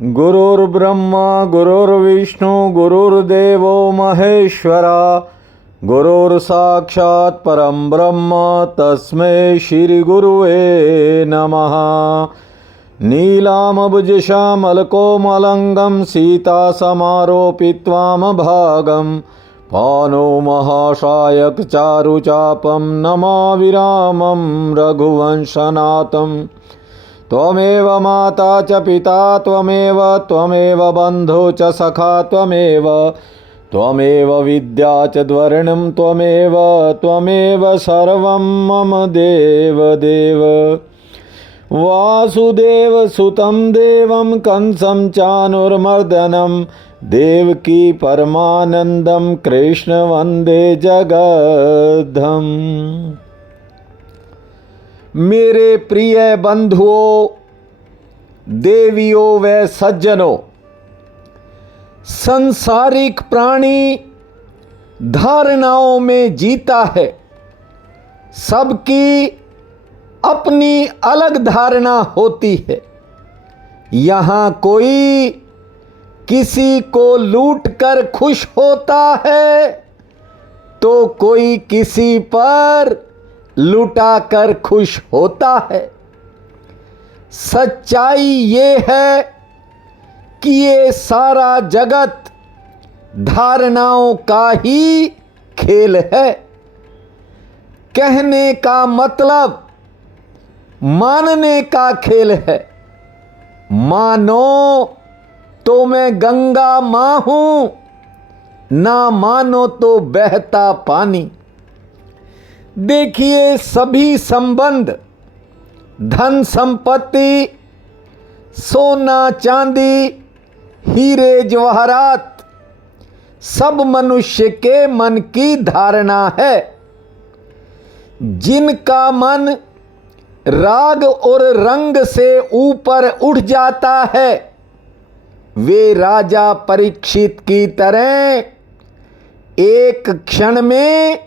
गुरुर्ब्रह्मा गुरुर्विष्णु गुरुर्देवो महेश्वरा गुरुर्साक्षात् परं ब्रह्म तस्मै श्री गुरुवे नमः। नीलामभुजश्यामलकोमलंगं सीतासमारोपित्वामभागं पानो महाशायक चारुचापं नमामि रामं रघुवंशनाथं। त्वमेव माता च पिता त्वमेव बन्धु च सखा त्वमेव विद्या च द्वरणं त्वमेव सर्वं मम देवदेव। वासुदेवसुतं देवं कंसं चाणूरमर्दनं देवकी परमानन्दं कृष्ण वन्दे जगद्धाम। मेरे प्रिय बंधुओं, देवियों व सज्जनों, संसारिक प्राणी धारणाओं में जीता है। सबकी अपनी अलग धारणा होती है। यहाँ कोई किसी को लूट कर खुश होता है तो कोई किसी पर लुटा कर खुश होता है। सच्चाई ये है कि ये सारा जगत धारणाओं का ही खेल है। कहने का मतलब मानने का खेल है। मानो तो मैं गंगा मां हूं, ना मानो तो बहता पानी। देखिए, सभी संबंध, धन संपत्ति, सोना चांदी, हीरे जवाहरात, सब मनुष्य के मन की धारणा है। जिनका मन राग और रंग से ऊपर उठ जाता है वे राजा परीक्षित की तरह एक क्षण में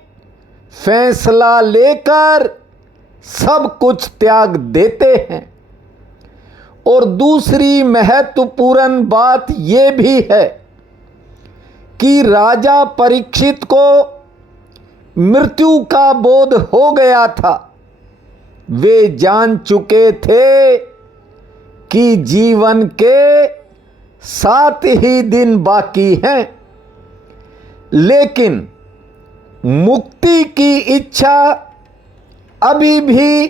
फैसला लेकर सब कुछ त्याग देते हैं। और दूसरी महत्वपूर्ण बात यह भी है कि राजा परीक्षित को मृत्यु का बोध हो गया था। वे जान चुके थे कि जीवन के 7 ही दिन बाकी हैं, लेकिन मुक्ति की इच्छा अभी भी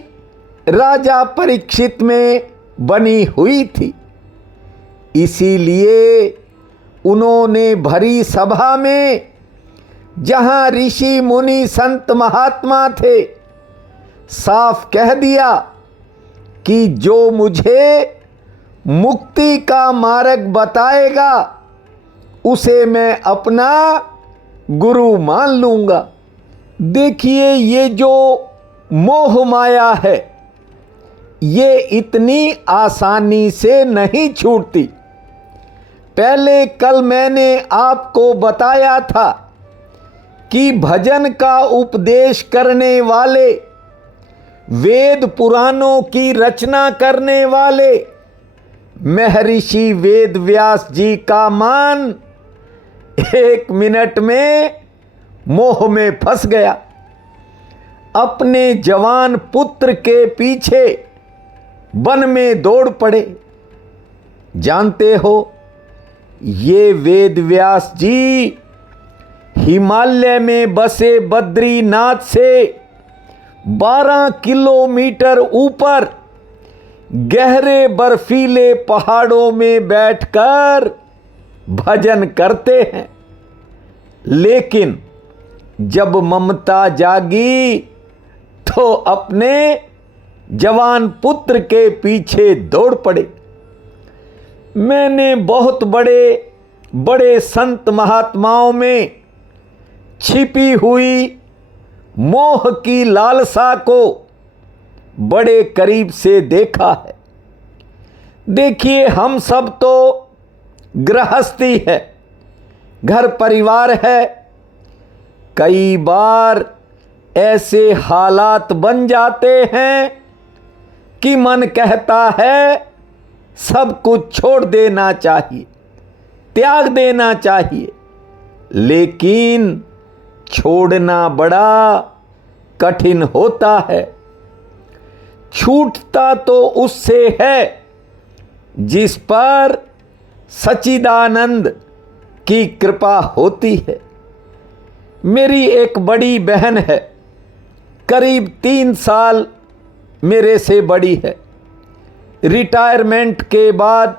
राजा परीक्षित में बनी हुई थी। इसीलिए उन्होंने भरी सभा में, जहां ऋषि मुनि संत महात्मा थे, साफ कह दिया कि जो मुझे मुक्ति का मार्ग बताएगा उसे मैं अपना गुरु मान लूंगा। देखिए, ये जो मोह माया है ये इतनी आसानी से नहीं छूटती। पहले कल मैंने आपको बताया था कि भजन का उपदेश करने वाले, वेद पुराणों की रचना करने वाले महर्षि वेद व्यास जी का मन 1 मिनट में मोह में फंस गया। अपने जवान पुत्र के पीछे वन में दौड़ पड़े। जानते हो, ये वेद व्यास जी हिमालय में बसे बद्रीनाथ से 12 किलोमीटर ऊपर गहरे बर्फीले पहाड़ों में बैठकर भजन करते हैं। लेकिन जब ममता जागी तो अपने जवान पुत्र के पीछे दौड़ पड़े। मैंने बहुत बड़े बड़े संत महात्माओं में छिपी हुई मोह की लालसा को बड़े करीब से देखा है। देखिए, हम सब तो गृहस्थी है, घर परिवार है। कई बार ऐसे हालात बन जाते हैं कि मन कहता है सब कुछ छोड़ देना चाहिए, त्याग देना चाहिए, लेकिन छोड़ना बड़ा कठिन होता है। छूटता तो उससे है जिस पर सच्चिदानंद की कृपा होती है। मेरी एक बड़ी बहन है, करीब 3 साल मेरे से बड़ी है। रिटायरमेंट के बाद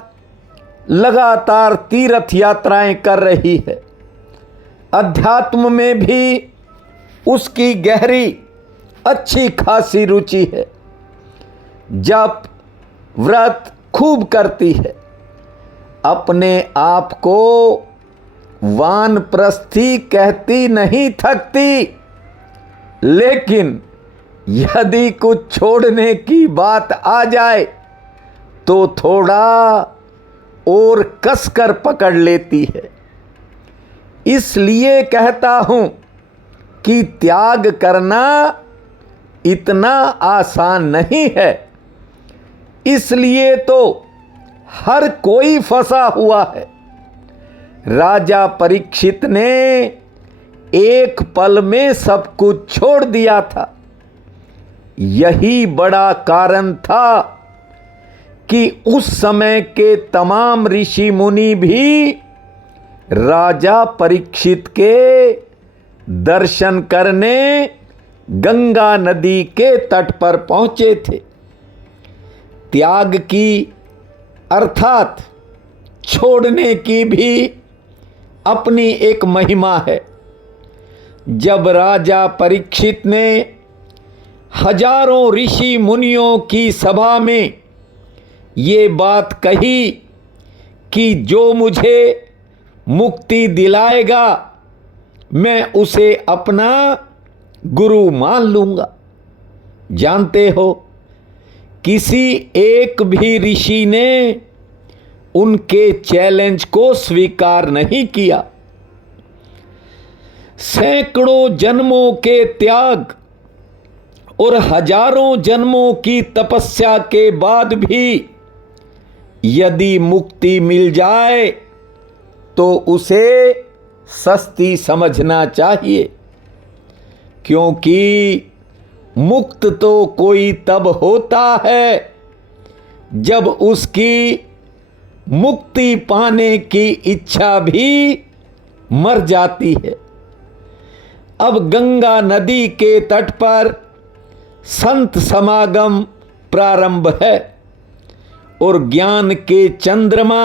लगातार तीर्थ यात्राएं कर रही है। अध्यात्म में भी उसकी गहरी अच्छी खासी रुचि है। जप व्रत खूब करती है। अपने आप को वानप्रस्थी कहती नहीं थकती, लेकिन यदि कुछ छोड़ने की बात आ जाए तो थोड़ा और कसकर पकड़ लेती है। इसलिए कहता हूं कि त्याग करना इतना आसान नहीं है। इसलिए तो हर कोई फंसा हुआ है। राजा परीक्षित ने एक पल में सब कुछ छोड़ दिया था। यही बड़ा कारण था कि उस समय के तमाम ऋषि मुनि भी राजा परीक्षित के दर्शन करने गंगा नदी के तट पर पहुंचे थे। त्याग की अर्थात छोड़ने की भी अपनी एक महिमा है। जब राजा परीक्षित ने हजारों ऋषि मुनियों की सभा में ये बात कही कि जो मुझे मुक्ति दिलाएगा मैं उसे अपना गुरु मान लूंगा। जानते हो, किसी एक भी ऋषि ने उनके चैलेंज को स्वीकार नहीं किया। सैकड़ों जन्मों के त्याग और हजारों जन्मों की तपस्या के बाद भी यदि मुक्ति मिल जाए तो उसे सस्ती समझना चाहिए, क्योंकि मुक्त तो कोई तब होता है जब उसकी मुक्ति पाने की इच्छा भी मर जाती है। अब गंगा नदी के तट पर संत समागम प्रारंभ है और ज्ञान के चंद्रमा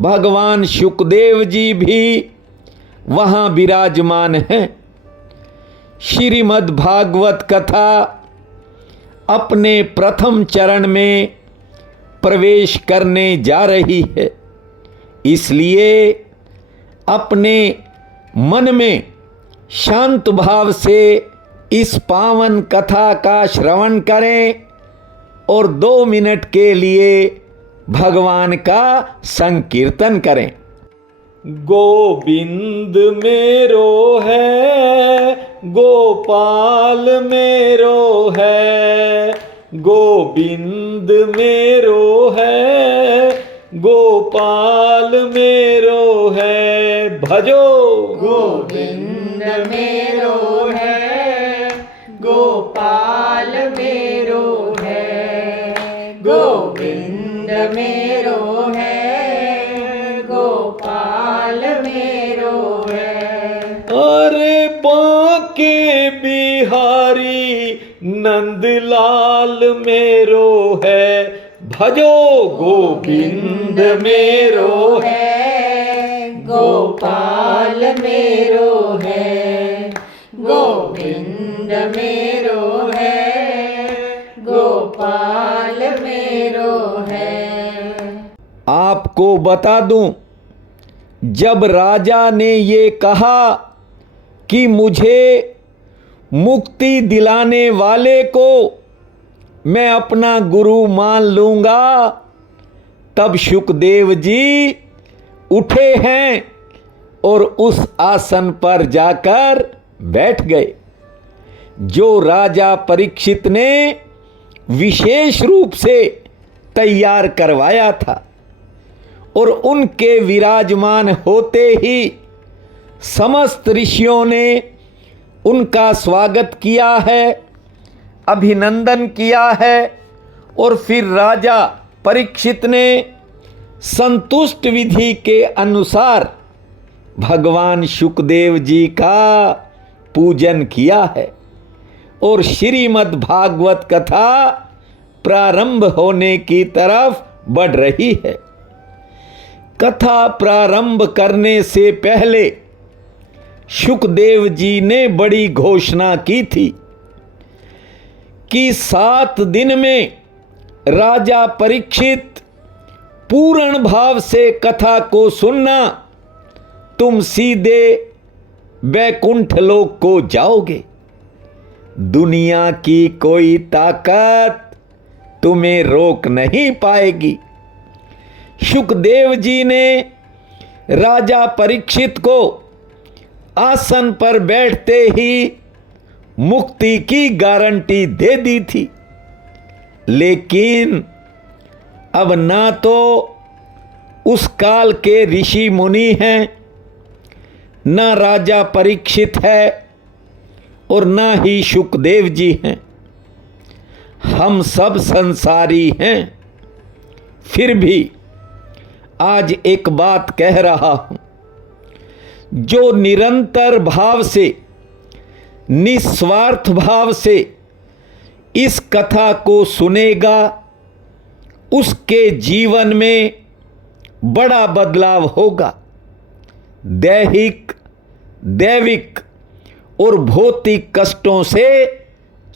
भगवान शुकदेव जी भी वहाँ विराजमान हैं। श्रीमद् भागवत कथा अपने प्रथम चरण में प्रवेश करने जा रही है। इसलिए अपने मन में शांत भाव से इस पावन कथा का श्रवण करें और 2 मिनट के लिए भगवान का संकीर्तन करें। गोविंद मेरो है, गोपाल मेरो है, गोविंद मेरो है, गोपाल मेरो है। भजो गोविंद मेरो है, गोपाल मेरो है, गोविंद मेरो है, गोपाल मेरो है। अरे बांके बिहारी नंदलाल मेरो है। भजो गोविंद मेरो है, गोपाल मेरो है, गोविंद मेरो है, गोपाल मेरो है। आपको बता दूं, जब राजा ने ये कहा कि मुझे मुक्ति दिलाने वाले को मैं अपना गुरु मान लूंगा, तब शुकदेव जी उठे हैं और उस आसन पर जाकर बैठ गए जो राजा परीक्षित ने विशेष रूप से तैयार करवाया था और उनके विराजमान होते ही समस्त ऋषियों ने उनका स्वागत किया है, अभिनंदन किया है। और फिर राजा परीक्षित ने संतुष्ट विधि के अनुसार भगवान शुकदेव जी का पूजन किया है और श्रीमद् भागवत कथा प्रारंभ होने की तरफ बढ़ रही है। कथा प्रारंभ करने से पहले शुकदेव जी ने बड़ी घोषणा की थी कि 7 दिन में राजा परीक्षित पूर्ण भाव से कथा को सुनना, तुम सीधे वैकुंठ लोक को जाओगे। दुनिया की कोई ताकत तुम्हें रोक नहीं पाएगी। शुकदेव जी ने राजा परीक्षित को आसन पर बैठते ही मुक्ति की गारंटी दे दी थी, लेकिन अब ना तो उस काल के ऋषि मुनि हैं, ना राजा परीक्षित है और ना ही शुकदेव जी हैं। हम सब संसारी हैं। फिर भी आज एक बात कह रहा हूं, जो निरंतर भाव से, निस्वार्थ भाव से इस कथा को सुनेगा, उसके जीवन में बड़ा बदलाव होगा। दैहिक, दैविक और भौतिक कष्टों से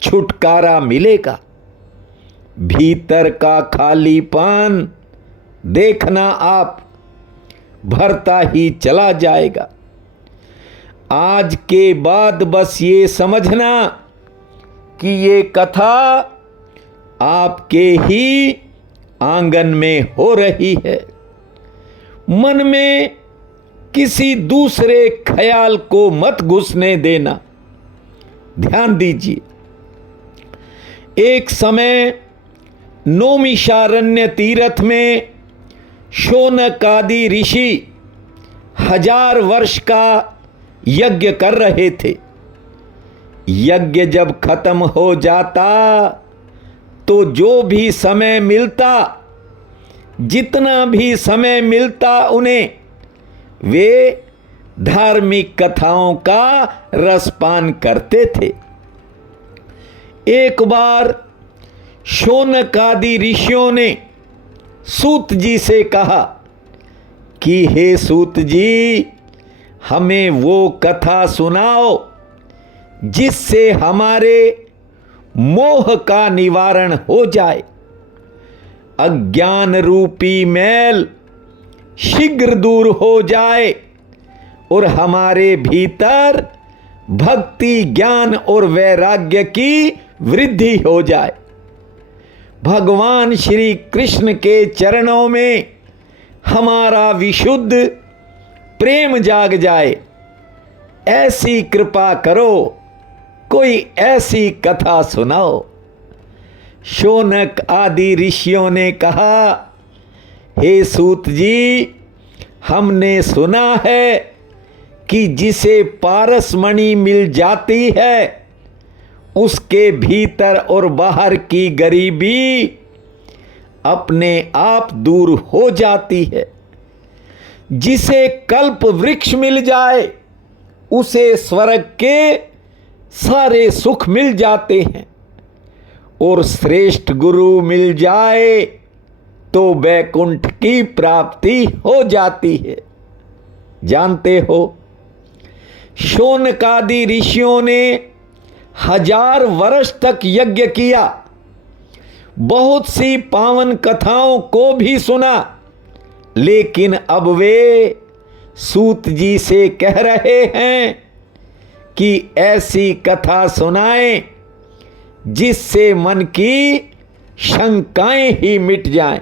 छुटकारा मिलेगा। भीतर का खालीपन देखना आप भरता ही चला जाएगा। आज के बाद बस ये समझना कि ये कथा आपके ही आंगन में हो रही है। मन में किसी दूसरे ख्याल को मत घुसने देना। ध्यान दीजिए, एक समय नौमिषारण्य तीर्थ में शौनक आदि ऋषि 1000 वर्ष का यज्ञ कर रहे थे। यज्ञ जब खत्म हो जाता तो जो भी समय मिलता, जितना भी समय मिलता, उन्हें वे धार्मिक कथाओं का रसपान करते थे। एक बार शौनक आदि ऋषियों ने सूत जी से कहा कि हे सूत जी, हमें वो कथा सुनाओ जिससे हमारे मोह का निवारण हो जाए, अज्ञान रूपी मैल शीघ्र दूर हो जाए और हमारे भीतर भक्ति, ज्ञान और वैराग्य की वृद्धि हो जाए। भगवान श्री कृष्ण के चरणों में हमारा विशुद्ध प्रेम जाग जाए, ऐसी कृपा करो, कोई ऐसी कथा सुनाओ। शौनक आदि ऋषियों ने कहा, हे सूत जी, हमने सुना है कि जिसे पारसमणि मिल जाती है उसके भीतर और बाहर की गरीबी अपने आप दूर हो जाती है। जिसे कल्प वृक्ष मिल जाए उसे स्वर्ग के सारे सुख मिल जाते हैं, और श्रेष्ठ गुरु मिल जाए तो वैकुंठ की प्राप्ति हो जाती है। जानते हो, शौनकादि ऋषियों ने 1000 वर्ष तक यज्ञ किया, बहुत सी पावन कथाओं को भी सुना, लेकिन अब वे सूत जी से कह रहे हैं कि ऐसी कथा सुनाएं जिससे मन की शंकाएं ही मिट जाएं,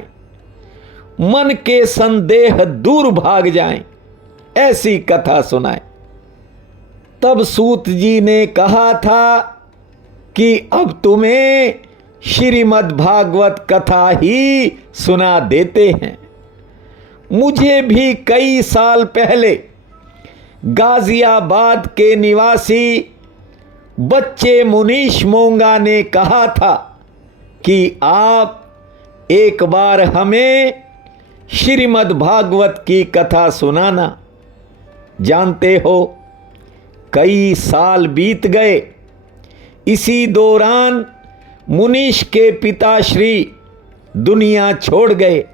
मन के संदेह दूर भाग जाएं, ऐसी कथा सुनाएं। तब सूत जी ने कहा था कि अब तुम्हें श्रीमद् भागवत कथा ही सुना देते हैं। मुझे भी कई साल पहले गाजियाबाद के निवासी बच्चे मुनीश मोंगा ने कहा था कि आप एक बार हमें श्रीमद् भागवत की कथा सुनाना। जानते हो, कई साल बीत गए। इसी दौरान मुनीश के पिताश्री दुनिया छोड़ गए।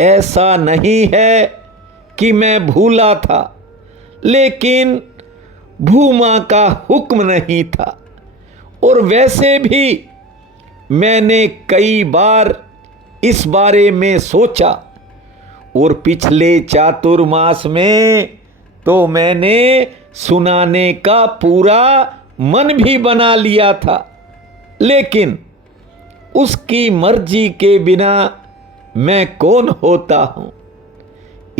ऐसा नहीं है कि मैं भूला था, लेकिन भूमा का हुक्म नहीं था। और वैसे भी मैंने कई बार इस बारे में सोचा, और पिछले चातुर्मास में तो मैंने सुनाने का पूरा मन भी बना लिया था, लेकिन उसकी मर्जी के बिना मैं कौन होता हूं।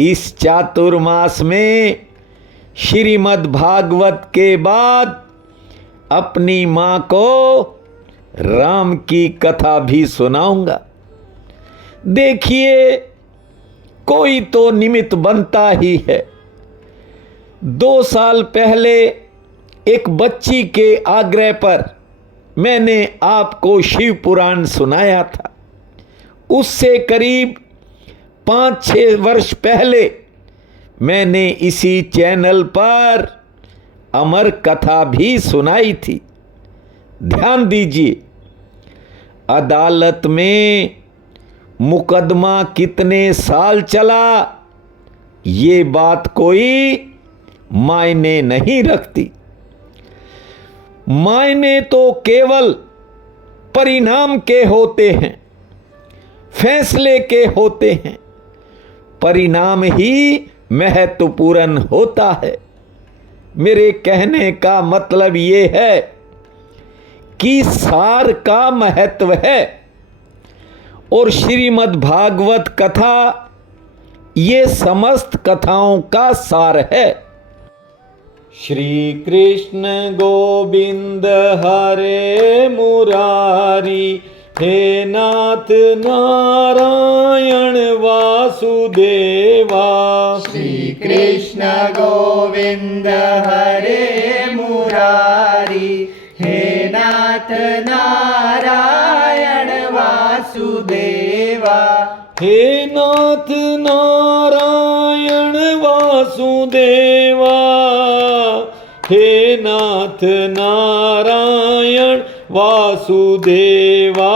इस चातुर्मास में श्रीमद् भागवत के बाद अपनी मां को राम की कथा भी सुनाऊंगा। देखिए, कोई तो निमित्त बनता ही है। 2 साल पहले एक बच्ची के आग्रह पर मैंने आपको शिव पुराण सुनाया था। उससे करीब 5-6 वर्ष पहले मैंने इसी चैनल पर अमर कथा भी सुनाई थी। ध्यान दीजिए, अदालत में मुकदमा कितने साल चला, ये बात कोई मायने नहीं रखती। मायने तो केवल परिणाम के होते हैं, फैसले के होते हैं। परिणाम ही महत्वपूर्ण होता है। मेरे कहने का मतलब ये है कि सार का महत्व है, और श्रीमद् भागवत कथा ये समस्त कथाओं का सार है। श्री कृष्ण गोविंद हरे मुरारी, हे नाथ नारायण वासुदेवा। श्री कृष्ण गोविंद हरे मुरारी, हे नाथ नारायण वासुदेवा। हे नाथ नारायण वासुदेवा, हे नाथ नारायण वासुदेवा।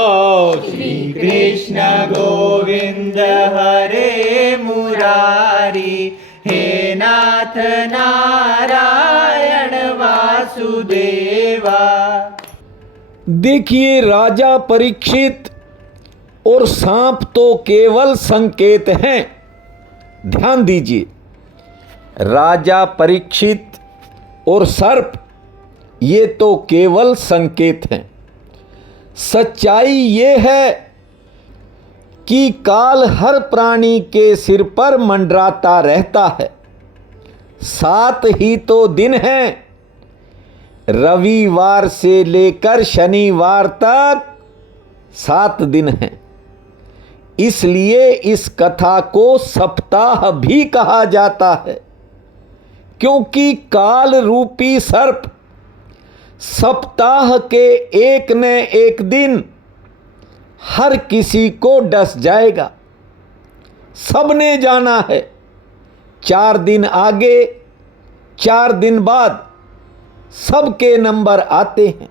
श्री कृष्ण गोविंद हरे मुरारी, हे नाथ नारायण वासुदेवा। देखिए, राजा परीक्षित और सांप तो केवल संकेत हैं। ध्यान दीजिए, राजा परीक्षित और सर्प ये तो केवल संकेत हैं। सच्चाई ये है कि काल हर प्राणी के सिर पर मंडराता रहता है। 7 ही तो दिन हैं। रविवार से लेकर शनिवार तक 7 दिन हैं। इसलिए इस कथा को सप्ताह भी कहा जाता है, क्योंकि काल रूपी सर्प सप्ताह के एक न एक दिन हर किसी को डस जाएगा। सबने जाना है, 4 दिन आगे 4 दिन बाद सबके नंबर आते हैं।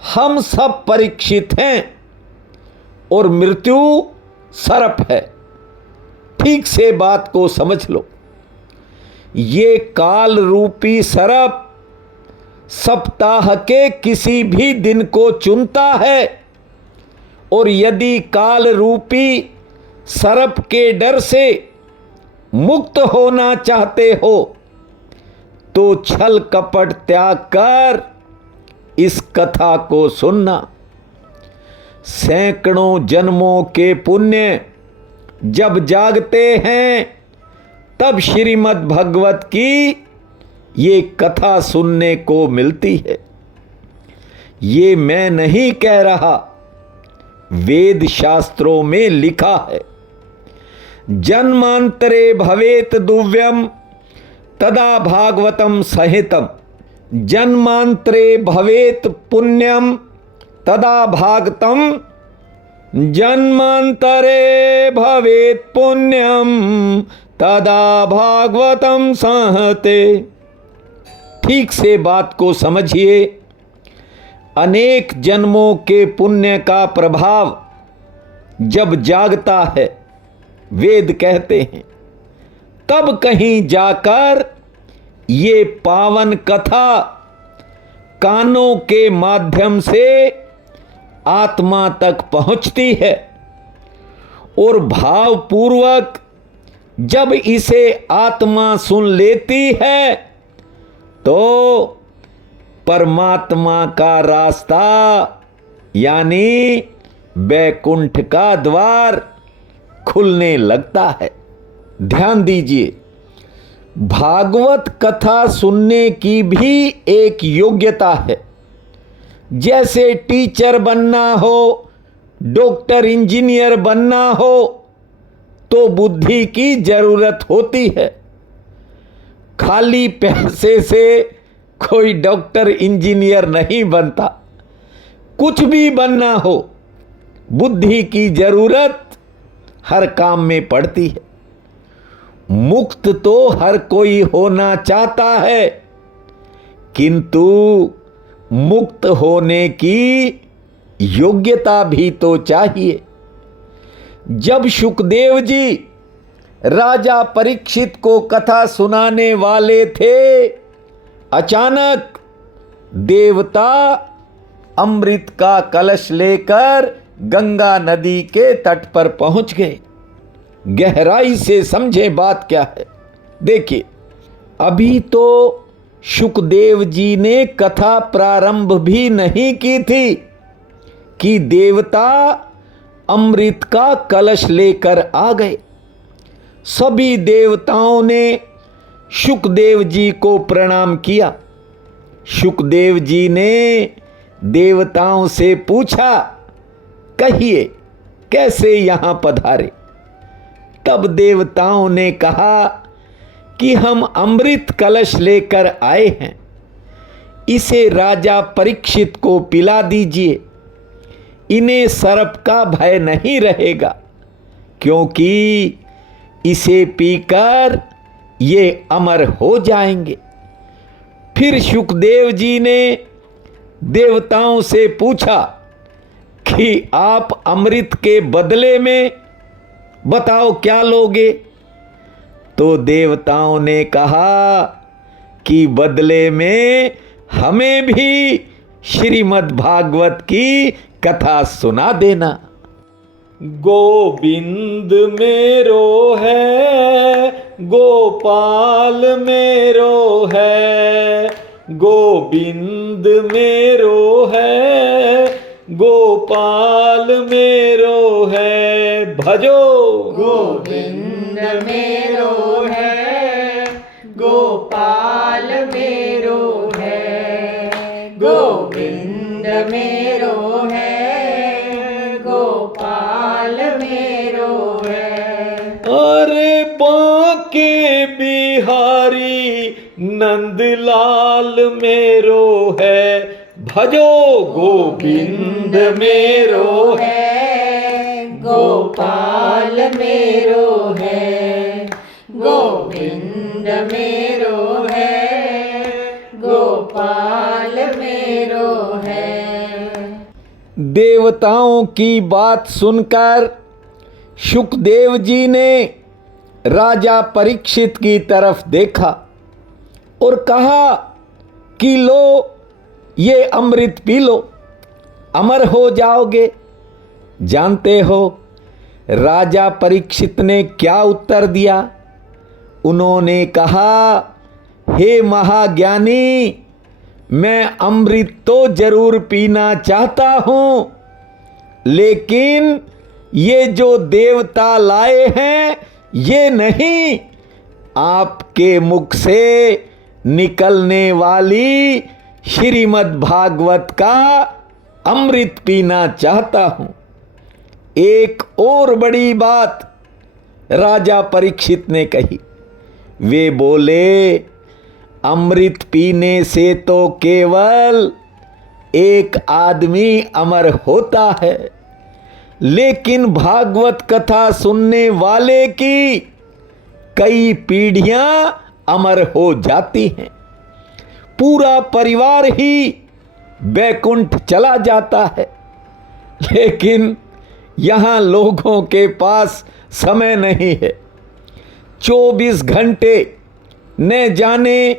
हम सब परीक्षित हैं और मृत्यु सर्प है। ठीक से बात को समझ लो। ये काल रूपी सर्प सप्ताह के किसी भी दिन को चुनता है, और यदि काल रूपी सर्प के डर से मुक्त होना चाहते हो तो छल कपट त्याग कर इस कथा को सुनना। सैकड़ों जन्मों के पुण्य जब जागते हैं तब श्रीमद् भगवत की ये कथा सुनने को मिलती है। ये मैं नहीं कह रहा, वेद शास्त्रों में लिखा है। जन्मांतरे भवेत दुव्यम तदा भागवतम सहितम, जन्मांतरे भवेत पुण्यम तदा भागतम, जन्मांतरे भवेत पुण्यम तदा भागवतम सहते। ठीक से बात को समझिए। अनेक जन्मों के पुण्य का प्रभाव जब जागता है, वेद कहते हैं, तब कहीं जाकर ये पावन कथा कानों के माध्यम से आत्मा तक पहुंचती है और भावपूर्वक जब इसे आत्मा सुन लेती है तो परमात्मा का रास्ता यानी वैकुंठ का द्वार खुलने लगता है। ध्यान दीजिए, भागवत कथा सुनने की भी एक योग्यता है। जैसे टीचर बनना हो, डॉक्टर इंजीनियर बनना हो तो बुद्धि की जरूरत होती है। खाली पैसे से कोई डॉक्टर इंजीनियर नहीं बनता। कुछ भी बनना हो, बुद्धि की जरूरत हर काम में पड़ती है। मुक्त तो हर कोई होना चाहता है, किंतु मुक्त होने की योग्यता भी तो चाहिए। जब सुखदेव जी राजा परीक्षित को कथा सुनाने वाले थे, अचानक देवता अमृत का कलश लेकर गंगा नदी के तट पर पहुंच गए। गहराई से समझे बात क्या है। देखिए, अभी तो सुखदेव जी ने कथा प्रारंभ भी नहीं की थी कि देवता अमृत का कलश लेकर आ गए। सभी देवताओं ने सुखदेव जी को प्रणाम किया। सुखदेव जी ने देवताओं से पूछा, कहिए कैसे यहां पधारे। तब देवताओं ने कहा कि हम अमृत कलश लेकर आए हैं, इसे राजा परीक्षित को पिला दीजिए। इन्हें सर्प का भय नहीं रहेगा, क्योंकि इसे पीकर ये अमर हो जाएंगे। फिर सुखदेव जी ने देवताओं से पूछा कि आप अमृत के बदले में बताओ क्या लोगे। तो देवताओं ने कहा कि बदले में हमें भी श्रीमद् भागवत की कथा सुना देना। गोविंद मेरो है, गोपाल मेरो है, गोविंद मेरो है, गोपाल मेरो है, भजो गोविंद मेरो है, गोपाल मेरो है, गोविंद मेरो है, गोपाल मेरो है। अरे बांके बिहारी नंदलाल मेरो है, भजो गोविंद मेरो है, गोपाल मेरो है, गोविंद मेरो है, गोपाल मेरो है। देवताओं की बात सुनकर सुखदेव जी ने राजा परीक्षित की तरफ देखा और कहा कि लो ये अमृत पी लो, अमर हो जाओगे। जानते हो राजा परीक्षित ने क्या उत्तर दिया? उन्होंने कहा, हे महाज्ञानी, मैं अमृत तो जरूर पीना चाहता हूं, लेकिन ये जो देवता लाए हैं ये नहीं। आपके मुख से निकलने वाली श्रीमद् भागवत का अमृत पीना चाहता हूं। एक और बड़ी बात राजा परीक्षित ने कही। वे बोले, अमृत पीने से तो केवल एक आदमी अमर होता है, लेकिन भागवत कथा सुनने वाले की कई पीढ़ियां अमर हो जाती हैं। पूरा परिवार ही बैकुंठ चला जाता है। लेकिन यहां लोगों के पास समय नहीं है। 24 घंटे न जाने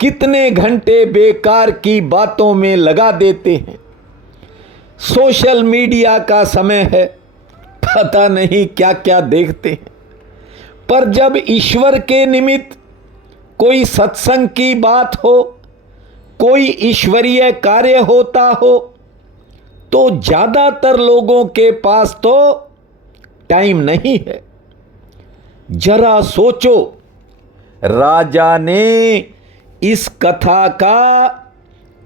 कितने घंटे बेकार की बातों में लगा देते हैं। सोशल मीडिया का समय है, पता नहीं क्या क्या देखते हैं। पर जब ईश्वर के निमित्त कोई सत्संग की बात हो, कोई ईश्वरीय कार्य होता हो, तो ज्यादातर लोगों के पास तो टाइम नहीं है। जरा सोचो, राजा ने इस कथा का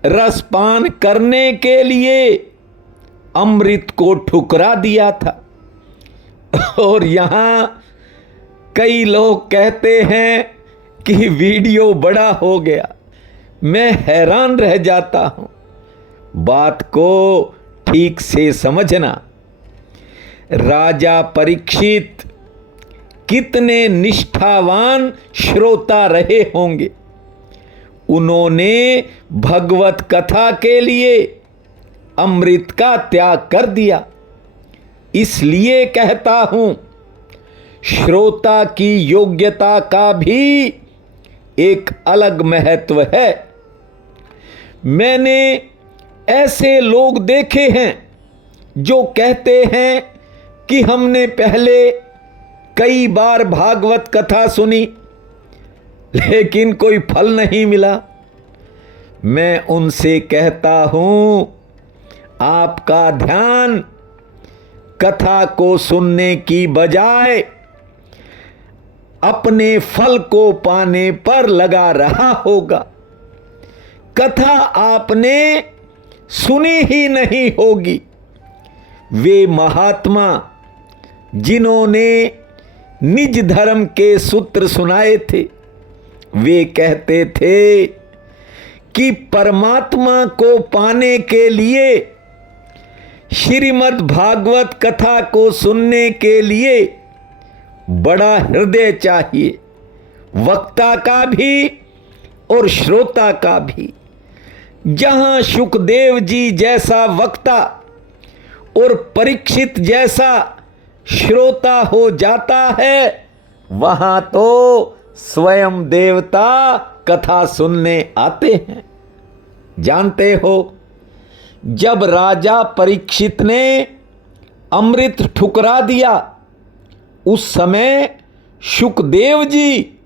रसपान करने के लिए अमृत को ठुकरा दिया था। और यहां कई लोग कहते हैं कि वीडियो बड़ा हो गया। मैं हैरान रह जाता हूं। बात को ठीक से समझना। राजा परीक्षित कितने निष्ठावान श्रोता रहे होंगे। उन्होंने भगवत कथा के लिए अमृत का त्याग कर दिया। इसलिए कहता हूं, श्रोता की योग्यता का भी एक अलग महत्व है। मैंने ऐसे लोग देखे हैं जो कहते हैं कि हमने पहले कई बार भागवत कथा सुनी, लेकिन कोई फल नहीं मिला। मैं उनसे कहता हूं, आपका ध्यान कथा को सुनने की बजाय अपने फल को पाने पर लगा रहा होगा। कथा आपने सुनी ही नहीं होगी। वे महात्मा जिन्होंने निज धर्म के सूत्र सुनाए थे, वे कहते थे कि परमात्मा को पाने के लिए श्रीमद् भागवत कथा को सुनने के लिए बड़ा हृदय चाहिए, वक्ता का भी और श्रोता का भी। जहां सुखदेव जी जैसा वक्ता और परीक्षित जैसा श्रोता हो जाता है, वहां तो स्वयं देवता कथा सुनने आते हैं। जानते हो, जब राजा परीक्षित ने अमृत ठुकरा दिया, उस समय सुखदेव जी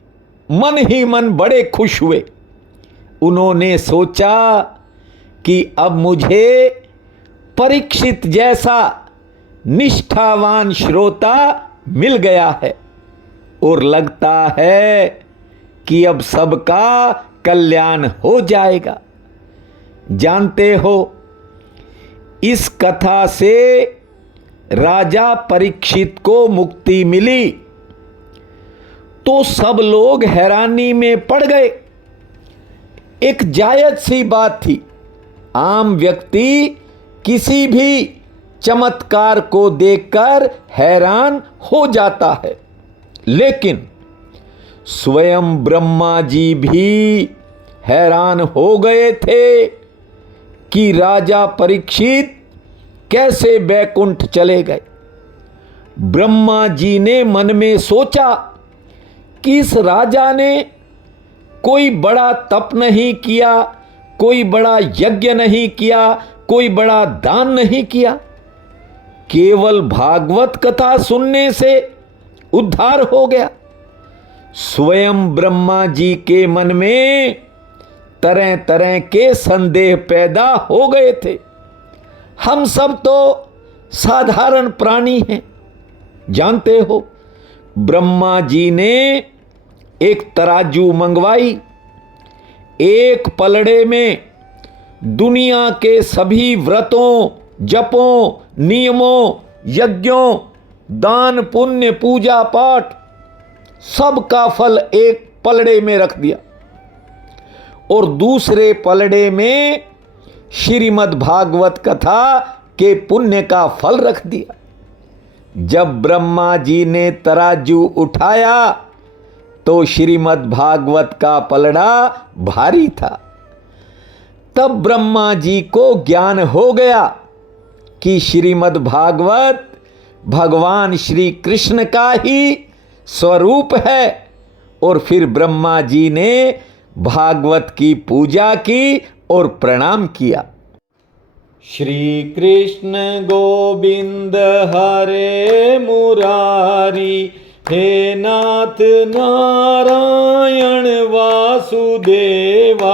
मन ही मन बड़े खुश हुए। उन्होंने सोचा कि अब मुझे परीक्षित जैसा निष्ठावान श्रोता मिल गया है और लगता है कि अब सबका कल्याण हो जाएगा। जानते हो, इस कथा से राजा परीक्षित को मुक्ति मिली तो सब लोग हैरानी में पड़ गए। एक जायज सी बात थी। आम व्यक्ति किसी भी चमत्कार को देखकर हैरान हो जाता है, लेकिन स्वयं ब्रह्मा जी भी हैरान हो गए थे कि राजा परीक्षित कैसे बैकुंठ चले गए। ब्रह्मा जी ने मन में सोचा कि इस राजा ने कोई बड़ा तप नहीं किया, कोई बड़ा यज्ञ नहीं किया, कोई बड़ा दान नहीं किया, केवल भागवत कथा सुनने से उद्धार हो गया। स्वयं ब्रह्मा जी के मन में तरह तरह के संदेह पैदा हो गए थे। हम सब तो साधारण प्राणी हैं। जानते हो, ब्रह्मा जी ने एक तराजू मंगवाई, एक पलड़े में दुनिया के सभी व्रतों, जपों, नियमों, यज्ञों, दान, पुण्य, पूजा पाठ सब का फल एक पलड़े में रख दिया और दूसरे पलड़े में श्रीमद् भागवत कथा के पुण्य का फल रख दिया। जब ब्रह्मा जी ने तराजू उठाया तो श्रीमद् भागवत का पलड़ा भारी था। तब ब्रह्मा जी को ज्ञान हो गया कि श्रीमद् भागवत भगवान श्री कृष्ण का ही स्वरूप है और फिर ब्रह्मा जी ने भागवत की पूजा की और प्रणाम किया। श्री कृष्ण गोविंद हरे मुरारी, हे नाथ नारायण वासुदेवा।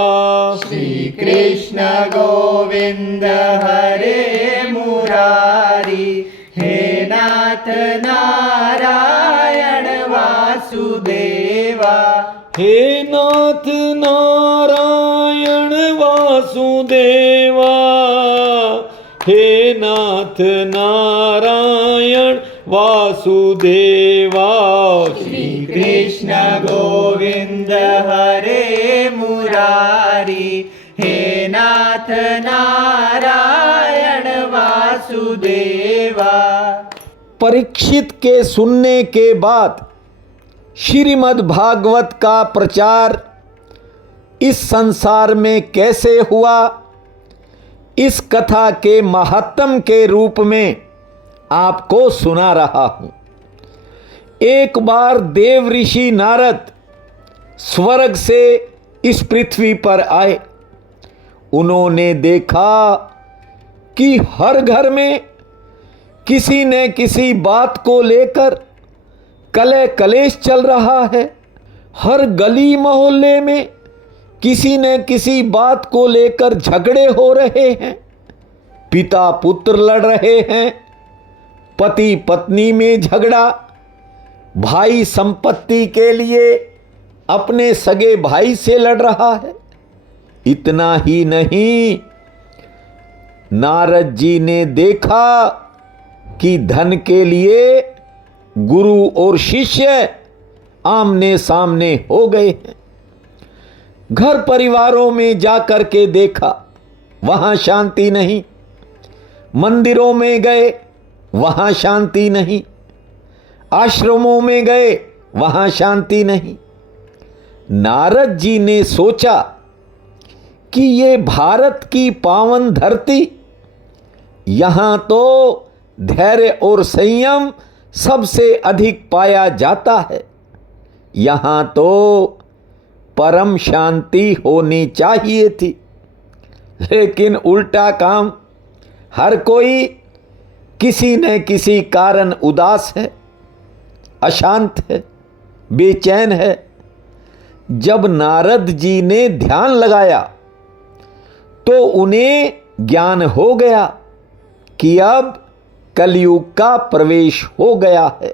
श्री कृष्ण गोविंद हरे मुरारी, हे नाथ नारायण वासुदेवा। हे नाथ नारायण वासुदेवा, हे नाथ नारायण वासुदेवा। श्री कृष्ण गोविंद हरे मुरारी, हे नाथ नारायण वासुदेवा। परीक्षित के सुनने के बाद श्रीमद् भागवत का प्रचार इस संसार में कैसे हुआ, इस कथा के महात्म के रूप में आपको सुना रहा हूं। एक बार देव ऋषि नारद स्वर्ग से इस पृथ्वी पर आए। उन्होंने देखा कि हर घर में किसी न किसी बात को लेकर कलह कलेश चल रहा है। हर गली मोहल्ले में किसी न किसी बात को लेकर झगड़े हो रहे हैं। पिता पुत्र लड़ रहे हैं, पति पत्नी में झगड़ा, भाई संपत्ति के लिए अपने सगे भाई से लड़ रहा है। इतना ही नहीं, नारद जी ने देखा कि धन के लिए गुरु और शिष्य आमने सामने हो गए हैं। घर परिवारों में जाकर के देखा, वहां शांति नहीं। मंदिरों में गए, वहां शांति नहीं। आश्रमों में गए, वहां शांति नहीं। नारद जी ने सोचा कि ये भारत की पावन धरती, यहां तो धैर्य और संयम सबसे अधिक पाया जाता है। यहां तो परम शांति होनी चाहिए थी, लेकिन उल्टा काम। हर कोई किसी न किसी कारण उदास है, अशांत है, बेचैन है। जब नारद जी ने ध्यान लगाया तो उन्हें ज्ञान हो गया कि अब कलयुग का प्रवेश हो गया है।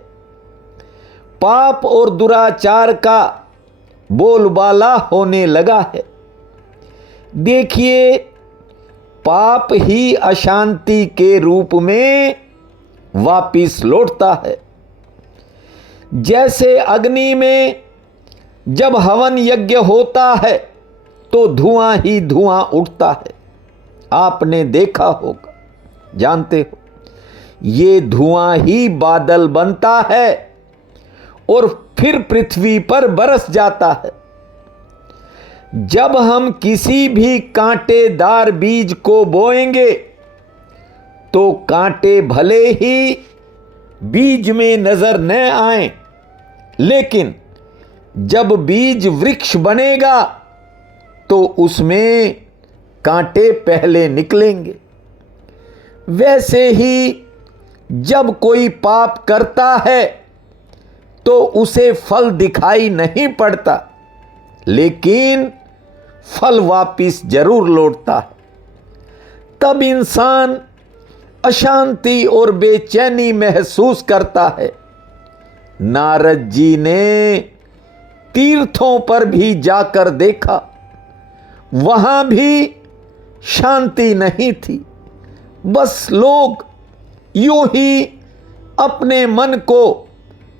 पाप और दुराचार का बोलबाला होने लगा है। देखिए, पाप ही अशांति के रूप में वापिस लौटता है। जैसे अग्नि में जब हवन यज्ञ होता है तो धुआं ही धुआं उठता है। आपने देखा होगा, जानते हो। ये धुआं ही बादल बनता है और फिर पृथ्वी पर बरस जाता है। जब हम किसी भी कांटेदार बीज को बोएंगे तो कांटे भले ही बीज में नजर न आए, लेकिन जब बीज वृक्ष बनेगा तो उसमें कांटे पहले निकलेंगे। वैसे ही जब कोई पाप करता है तो उसे फल दिखाई नहीं पड़ता, लेकिन फल वापिस जरूर लौटता है। तब इंसान अशांति और बेचैनी महसूस करता है। नारद जी ने तीर्थों पर भी जाकर देखा, वहां भी शांति नहीं थी। बस लोग यूं ही अपने मन को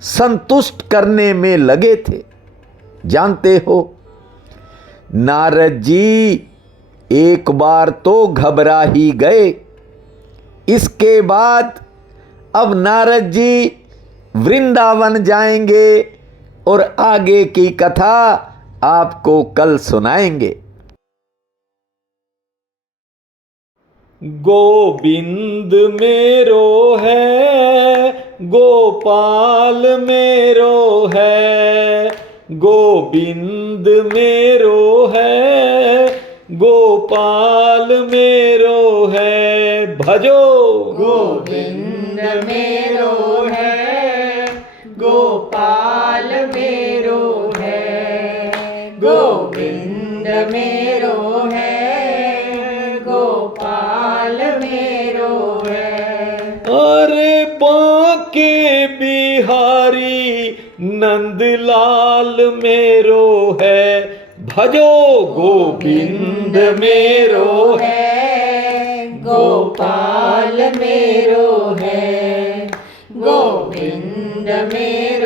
संतुष्ट करने में लगे थे। जानते हो, नारद जी एक बार तो घबरा ही गए। इसके बाद अब नारद जी वृंदावन जाएंगे और आगे की कथा आपको कल सुनाएंगे। गोविंद मेरो है, गोपाल मेरो है, गोविंद मेरो है, गोपाल मेरो है, भजो गोविंद मेरो है, गोपाल मेरो है, गोविंद मेरो है, गोपाल मेरो है। अरे बांके बिहारी नंदलाल मेरो है, भजो गोविंद मेरो है, गोपाल मेरो है, गोविंद मेरो